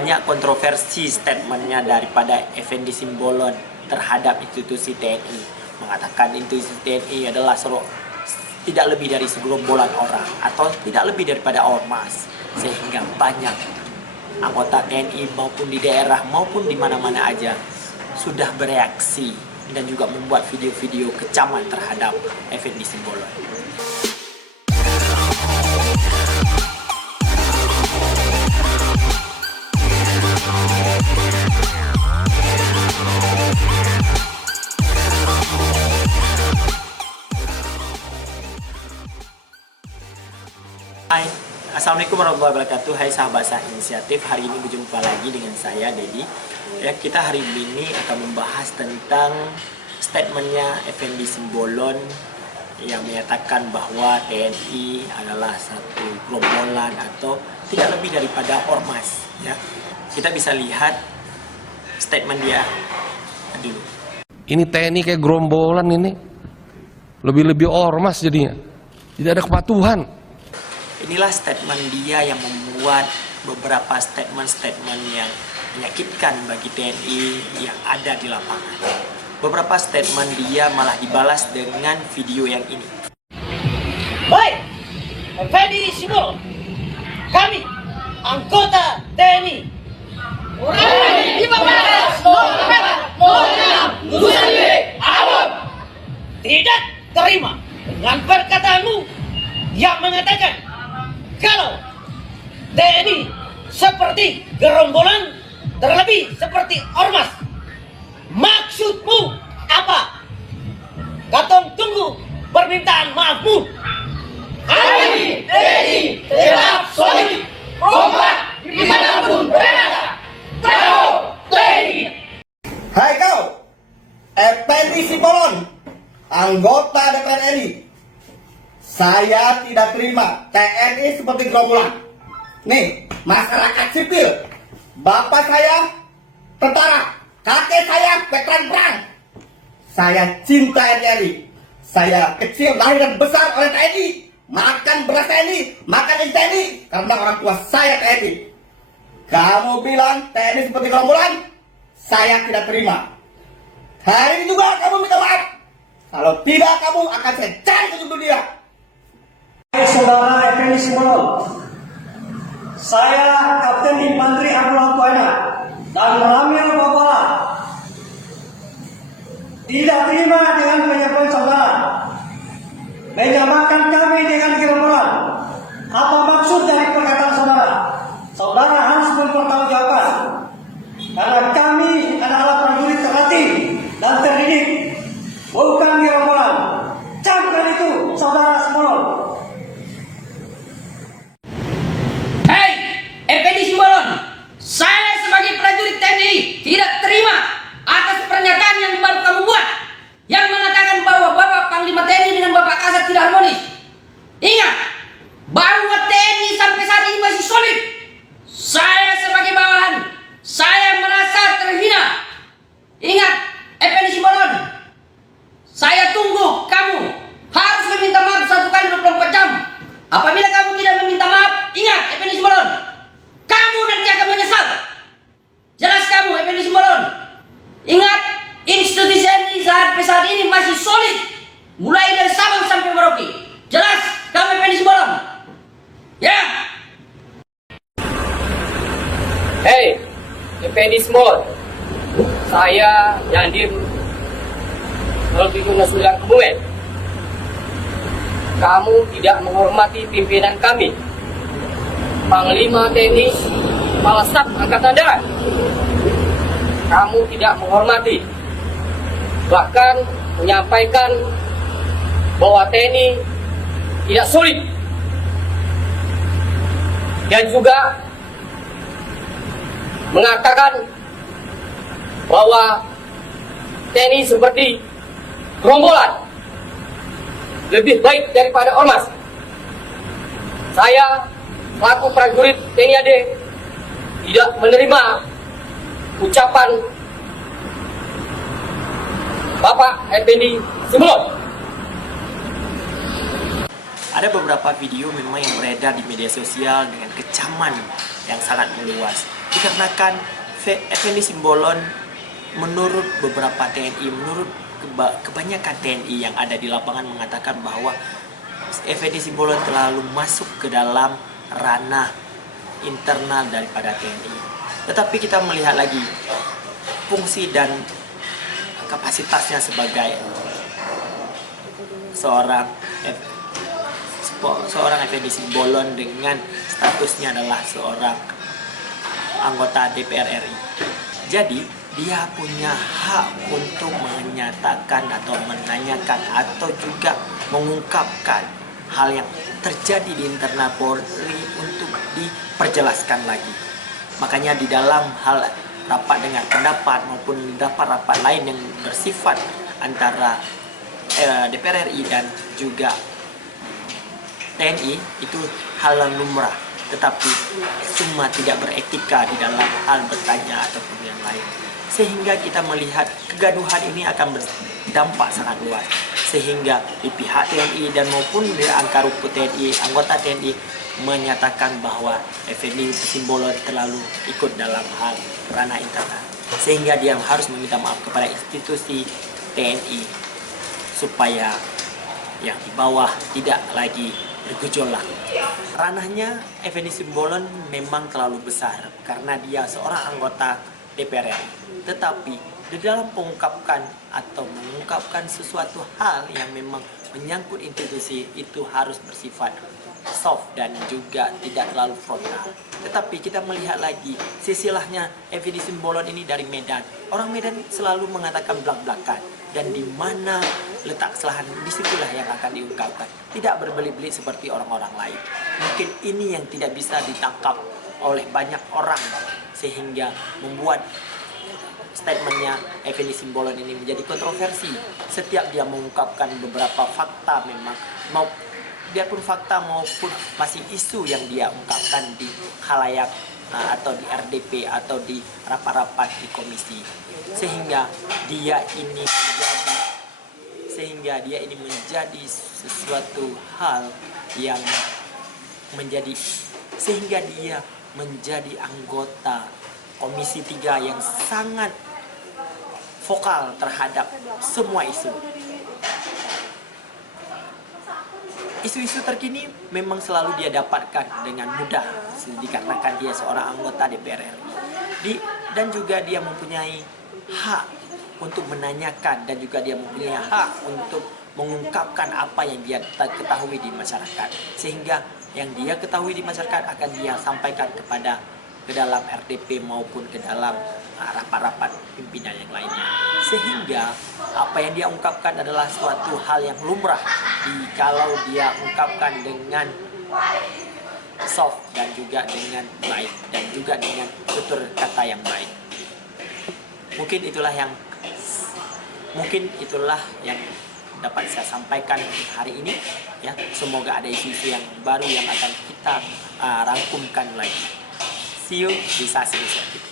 banyak kontroversi statementnya daripada Effendi Simbolon terhadap institusi TNI. Mengatakan institusi TNI adalah tidak lebih dari segerombolan orang atau tidak lebih daripada ormas. Sehingga banyak anggota TNI maupun di daerah maupun di mana-mana aja sudah bereaksi dan juga membuat video-video kecaman terhadap Effendi Simbolon. Hai, assalamualaikum warahmatullahi wabarakatuh. Hai sahabat Sah Inisiatif, hari ini berjumpa lagi dengan saya Dedi. Ya, kita hari ini akan membahas tentang statementnya Effendi Simbolon yang menyatakan bahwa TNI adalah satu gerombolan atau tidak lebih daripada ormas. Ya, kita bisa lihat statement dia dulu. Ini TNI kayak gerombolan ini, lebih-lebih ormas jadinya, tidak ada kepatuhan. Inilah statement dia yang membuat beberapa statement-statement yang menyakitkan bagi TNI yang ada di lapangan. Beberapa statement dia malah dibalas dengan video yang ini. Baik, Effendi Simbolon, kami anggota TNI tidak terima dengan perkataanmu yang mengatakan kalau TNI seperti gerombolan, terlebih seperti ormas. Maksudmu apa? Katong tunggu permintaan maafmu. Kami TNI tetap solid, kompak dimanapun berada. Tahu TNI. Hai kau, Effendi Simbolon, anggota DPR RI. Saya tidak terima TNI seperti gerombolan. Nih, masyarakat sipil. Bapak saya tentara, kakek saya veteran perang. Saya cinta NKRI. Saya kecil lahir dan besar oleh TNI. Makan beras TNI, makan TNI karena orang tua saya TNI. Kamu bilang TNI seperti gerombolan, saya tidak terima. Hari ini juga kamu minta maaf. Kalau tidak, kamu akan saya cari ke dunia. Saudara Effendi Simbolon, saya Kapten Infanteri Abdullah Tuaina dan Ramil Babala tidak terima dengan penyampaian saudara menyamakan kami dengan gerombolan. Apa maksud dari perkataan saudara? Saudara harus mempertanggungjawabkan, karena kami adalah prajurit terlatih dan terdidik, bukan gerombolan. Camkan itu, saudara Simbolon. Effendi Simbolon, saya sebagai prajurit TNI tidak terima atas pernyataan yang baru kamu buat yang mengatakan bahwa Bapak Panglima TNI dengan Bapak Kasat tidak harmonis. Ingat bahwa TNI sampai saat ini masih solid. Saya sebagai bawahan, saya merasa terhina. Ingat Effendi Simbolon, saya tunggu kamu harus meminta maaf 1 kali 24 jam. Apabila kamu tidak meminta maaf, ingat Effendi Simbolon, kamu nanti akan menyesal. Jelas kamu Effendi Simbolon. Ingat, institusi TNI sampai saat ini masih solid, mulai dari Sabang sampai Merauke. Jelas kamu Effendi Simbolon. Ya. Hei, Effendi Simbolon, saya Yandim Nolbikun Nasulian Kebumen. Kamu tidak menghormati pimpinan kami, Panglima TNI, Kepala Staf Angkatan Darat. Kamu tidak menghormati, bahkan menyampaikan bahwa TNI tidak solid, dan juga mengatakan bahwa TNI seperti gerombolan, lebih baik daripada ormas. Saya selaku prajurit TNI AD tidak menerima ucapan Bapak Effendi Simbolon. Ada beberapa video memang yang beredar di media sosial dengan kecaman yang sangat meluas. dikarenakan Effendi Simbolon menurut beberapa TNI, menurut kebanyakan TNI yang ada di lapangan mengatakan bahwa Effendi Simbolon terlalu masuk ke dalam ranah internal daripada TNI. Tetapi kita melihat lagi fungsi dan kapasitasnya sebagai seorang Effendi Simbolon dengan statusnya adalah seorang anggota DPR RI. Jadi dia punya hak untuk menyatakan atau menanyakan atau juga mengungkapkan hal yang terjadi di internal Polri untuk diperjelaskan lagi. Makanya di dalam hal rapat dengan pendapat maupun rapat lain yang bersifat antara DPR RI dan juga TNI itu hal yang lumrah, tetapi cuma tidak beretika di dalam hal bertanya ataupun yang lain. Sehingga kita melihat kegaduhan ini akan berdampak sangat luas. Sehingga di pihak TNI dan maupun di angka rumput TNI, anggota TNI menyatakan bahwa Effendi Simbolon terlalu ikut dalam hal ranah internal. Sehingga dia harus meminta maaf kepada institusi TNI supaya yang di bawah tidak lagi bergejolak. Ranahnya Effendi Simbolon memang terlalu besar karena dia seorang anggota DPR RI. Tetapi di dalam mengungkapkan sesuatu hal yang memang menyangkut institusi itu harus bersifat soft dan juga tidak terlalu frontal. Tetapi kita melihat lagi sisi lahnya Effendi Simbolon ini dari Medan. Orang Medan selalu mengatakan belak-belakan, dan di mana letak kesalahan disitulah yang akan diungkapkan. Tidak berbelit-belit seperti orang-orang lain. Mungkin ini yang tidak bisa ditangkap oleh banyak orang sehingga membuat statementnya Effendi Simbolon ini menjadi kontroversi. Setiap dia mengungkapkan beberapa fakta memang biarpun fakta maupun masih isu yang dia ungkapkan di khalayak atau di RDP atau di rapat-rapat di komisi, sehingga dia ini menjadi sesuatu hal yang sehingga dia menjadi anggota Komisi 3 yang sangat vokal terhadap semua isu. Isu-isu terkini memang selalu dia dapatkan dengan mudah dikarenakan dia seorang anggota DPR RI. Dan juga dia mempunyai hak untuk menanyakan dan juga dia mempunyai hak untuk mengungkapkan apa yang dia ketahui di masyarakat. Sehingga yang dia ketahui di masyarakat akan dia sampaikan ke dalam RDP maupun ke dalam rapat-rapat pimpinan yang lainnya. Sehingga apa yang dia ungkapkan adalah suatu hal yang lumrah kalau dia ungkapkan dengan soft dan juga dengan baik dan juga dengan tutur kata yang baik. Mungkin itulah yang dapat saya sampaikan hari ini ya. Semoga ada isu-isu yang baru yang akan kita rangkumkan lagi. See you di Sas Inisiatif.